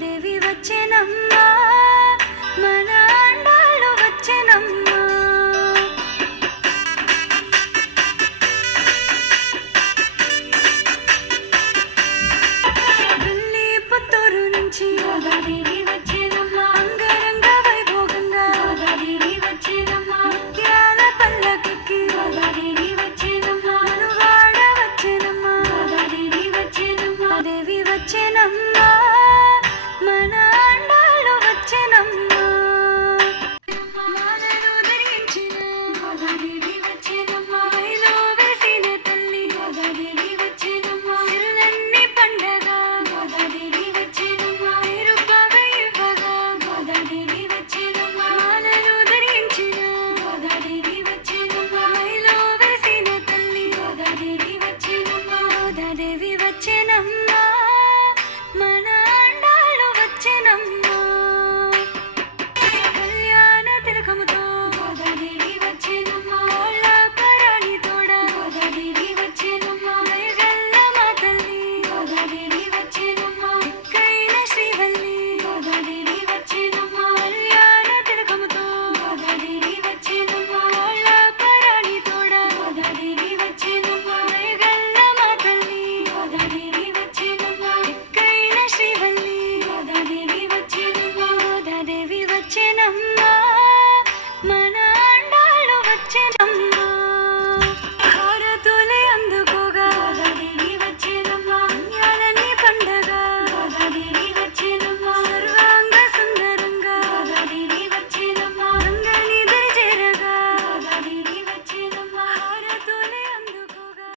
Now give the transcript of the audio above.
దేవి వచ్చెనమ్మా మన అండాలు వచ్చెనమ్మా ఢిల్లీ పుత్తూరు నుంచి దేవి వచ్చెనమ్మా అంగరంగ వైభోగంగా దేవి వచ్చెనమ్మా ముత్యాల పల్లకికి దేవి వచ్చెనమ్మా మనువాడ వచ్చెనమ్మా దేవి వచ్చెనమ్మా దేవి వచ్చెనమ్మా